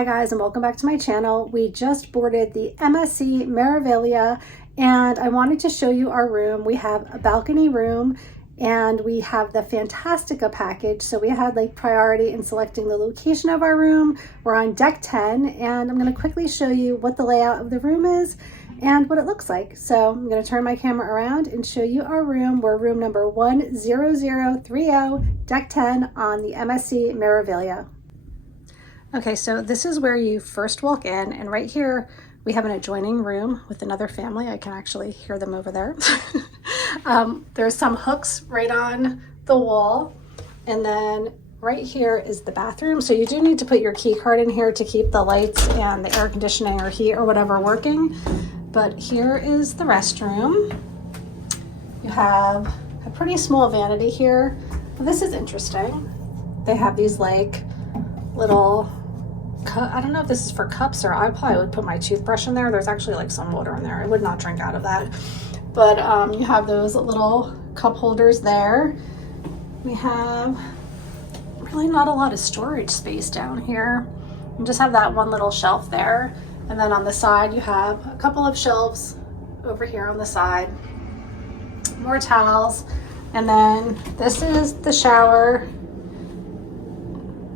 Hi guys, and welcome back to my channel. We just boarded the MSC Meraviglia and I wanted to show you our room. We have a balcony room and we have the Fantastica package. So we had like priority in selecting the location of our room. We're on deck 10 and I'm going to quickly show you what the layout of the room is and what it looks like. So I'm going to turn my camera around and show you our room. We're room number 10030, deck 10 on the MSC Meraviglia. Okay, so this is where you first walk in, and right here we have an adjoining room with another family. I can actually hear them over there. There's some hooks right on the wall, and then right here is the bathroom. So you do need to put your key card in here to keep the lights and the air conditioning or heat or whatever working. But here is the restroom. You have a pretty small vanity here. This is interesting. They have these like little, I don't know if this is for cups or I probably would put my toothbrush in there. There's actually like some water in there. I would not drink out of that. But you have those little cup holders there. We have really not a lot of storage space down here. You just have that one little shelf there. And then on the side, you have a couple of shelves over here on the side. More towels. And then this is the shower.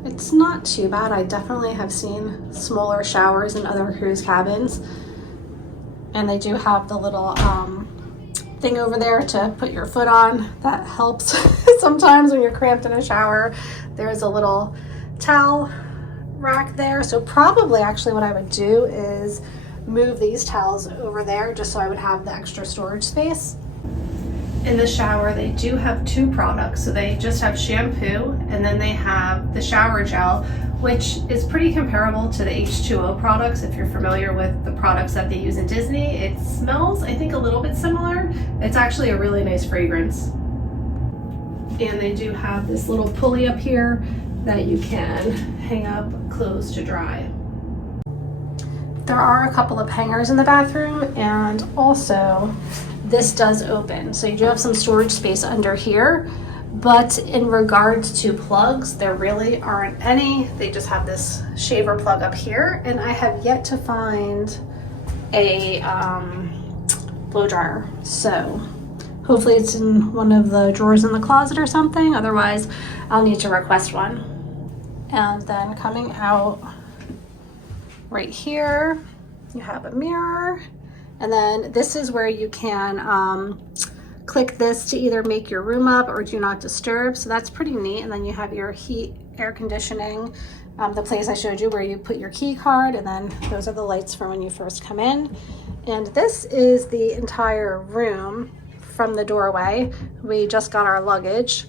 It's not too bad. I definitely have seen smaller showers in other cruise cabins. And they do have the little thing over there to put your foot on. That helps sometimes when you're cramped in a shower. There's a little towel rack there. So probably actually what I would do is move these towels over there just so I would have the extra storage space. In the shower, they do have two products. So they just have shampoo and then they have the shower gel, which is pretty comparable to the H2O products. If you're familiar with the products that they use in Disney, it smells, I think, a little bit similar. It's actually a really nice fragrance. And they do have this little pulley up here that you can hang up clothes to dry. There are a couple of hangers in the bathroom, and also this does open. So you do have some storage space under here, but in regards to plugs, there really aren't any. They just have this shaver plug up here, and I have yet to find a blow dryer. So hopefully it's in one of the drawers in the closet or something. Otherwise, I'll need to request one. And then coming out right here, you have a mirror. And then this is where you can click this to either make your room up or do not disturb. So that's pretty neat. And then you have your heat, air conditioning, the place I showed you where you put your key card, and then those are the lights for when you first come in. And this is the entire room from the doorway. We just got our luggage.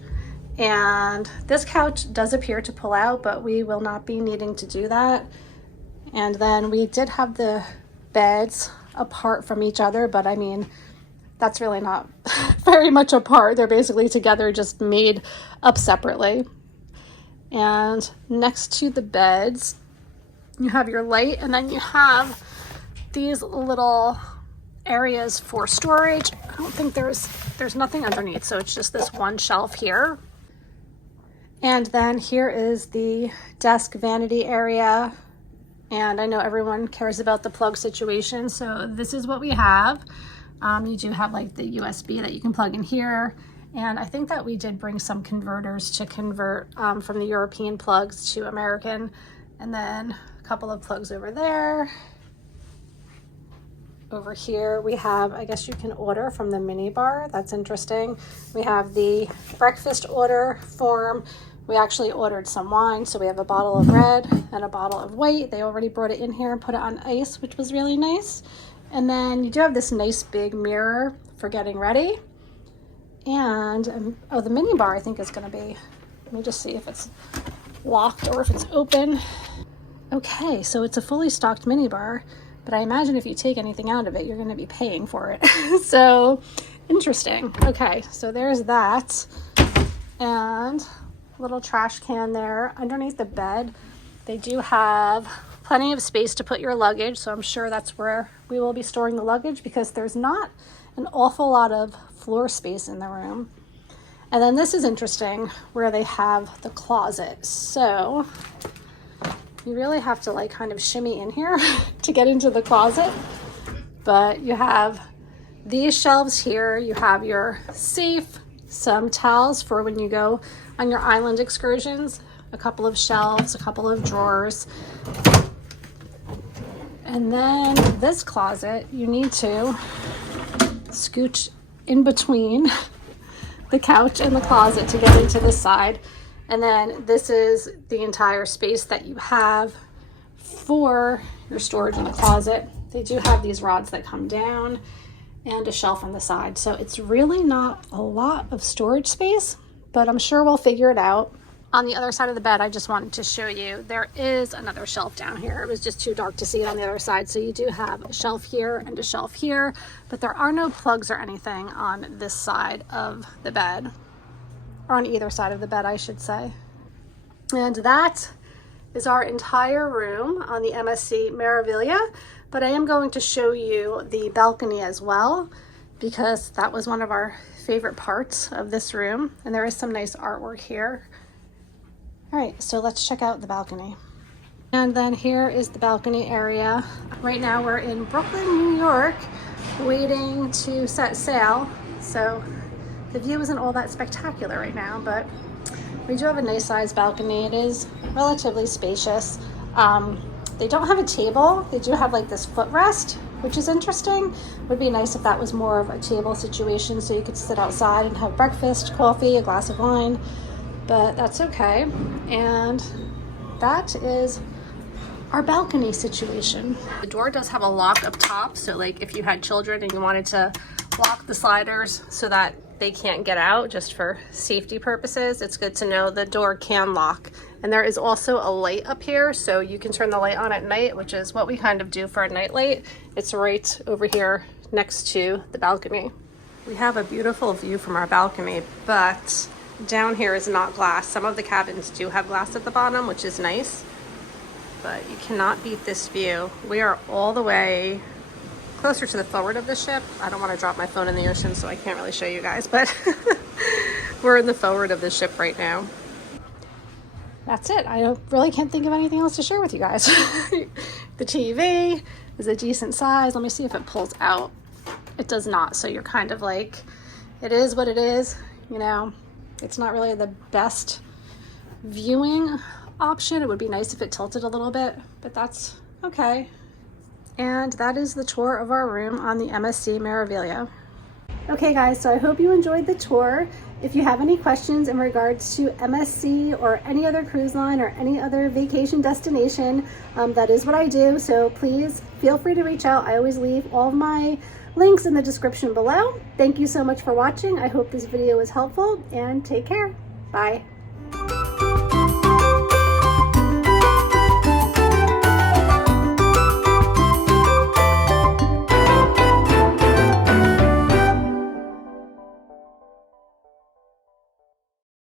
And this couch does appear to pull out, but we will not be needing to do that. And then we did have the beds apart from each other, but I mean, that's really not very much apart. They're basically together, just made up separately. And next to the beds, you have your light, and then you have these little areas for storage. I don't think there's nothing underneath, so it's just this one shelf here. And then here is the desk vanity area. And I know everyone cares about the plug situation, so this is what we have. You do have like the USB that you can plug in here. And I think that we did bring some converters to convert from the European plugs to American. And then a couple of plugs over there. Over here we have, I guess you can order from the mini bar. That's interesting. We have the breakfast order form. We actually ordered some wine, so we have a bottle of red and a bottle of white. They already brought it in here and put it on ice, which was really nice. And then you do have this nice big mirror for getting ready. And, oh, the mini bar I think is gonna be, let me just see if it's locked or if it's open. Okay, so it's a fully stocked mini bar, but I imagine if you take anything out of it, you're gonna be paying for it. So, interesting. Okay, so there's that. And little trash can there underneath the bed. They do have plenty of space to put your luggage, so I'm sure that's where we will be storing the luggage because there's not an awful lot of floor space in the room. And then this is interesting where they have the closet. So You really have to like kind of shimmy in here to get into the closet. But you have these shelves here. You have your safe, some towels for when you go on your island excursions, a couple of shelves, a couple of drawers. And then this closet, you need to scooch in between the couch and the closet to get into this side. And then this is the entire space that you have for your storage in the closet. They do have these rods that come down and a shelf on the side. So it's really not a lot of storage space, but I'm sure we'll figure it out. On the other side of the bed, I just wanted to show you, there is another shelf down here. It was just too dark to see it on the other side. So you do have a shelf here and a shelf here, but there are no plugs or anything on this side of the bed, or on either side of the bed, I should say. And that is our entire room on the MSC Meraviglia, but I am going to show you the balcony as well, because that was one of our favorite parts of this room, and there is some nice artwork here. All right, so let's check out the balcony. And then here is the balcony area. Right now we're in Brooklyn, New York, waiting to set sail. So the view isn't all that spectacular right now, but we do have a nice sized balcony. It is relatively spacious. They don't have a table. They do have like this footrest, which is interesting. Would be nice if that was more of a table situation so you could sit outside and have breakfast, coffee, a glass of wine, but that's okay. And that is our balcony situation. The door does have a lock up top, so like if you had children and you wanted to lock the sliders so that they can't get out, just for safety purposes, it's good to know the door can lock. And there is also a light up here, so you can turn the light on at night, which is what we kind of do for a night light. It's right over here next to the balcony. We have a beautiful view from our balcony, but down here is not glass. Some of the cabins do have glass at the bottom, which is nice, but you cannot beat this view. We are all the way closer to the forward of the ship. I don't want to drop my phone in the ocean, so I can't really show you guys, but we're in the forward of the ship right now. That's it. I really can't think of anything else to share with you guys. The TV is a decent size. Let me see if it pulls out. It does not, so you're kind of like, it is what it is, you know. It's not really the best viewing option. It would be nice if it tilted a little bit, but that's okay. And that is the tour of our room on the MSC Meraviglia. Okay guys, so I hope you enjoyed the tour. If you have any questions in regards to MSC or any other cruise line or any other vacation destination, that is what I do. So please feel free to reach out. I always leave all of my links in the description below. Thank you so much for watching. I hope this video was helpful, and take care. Bye.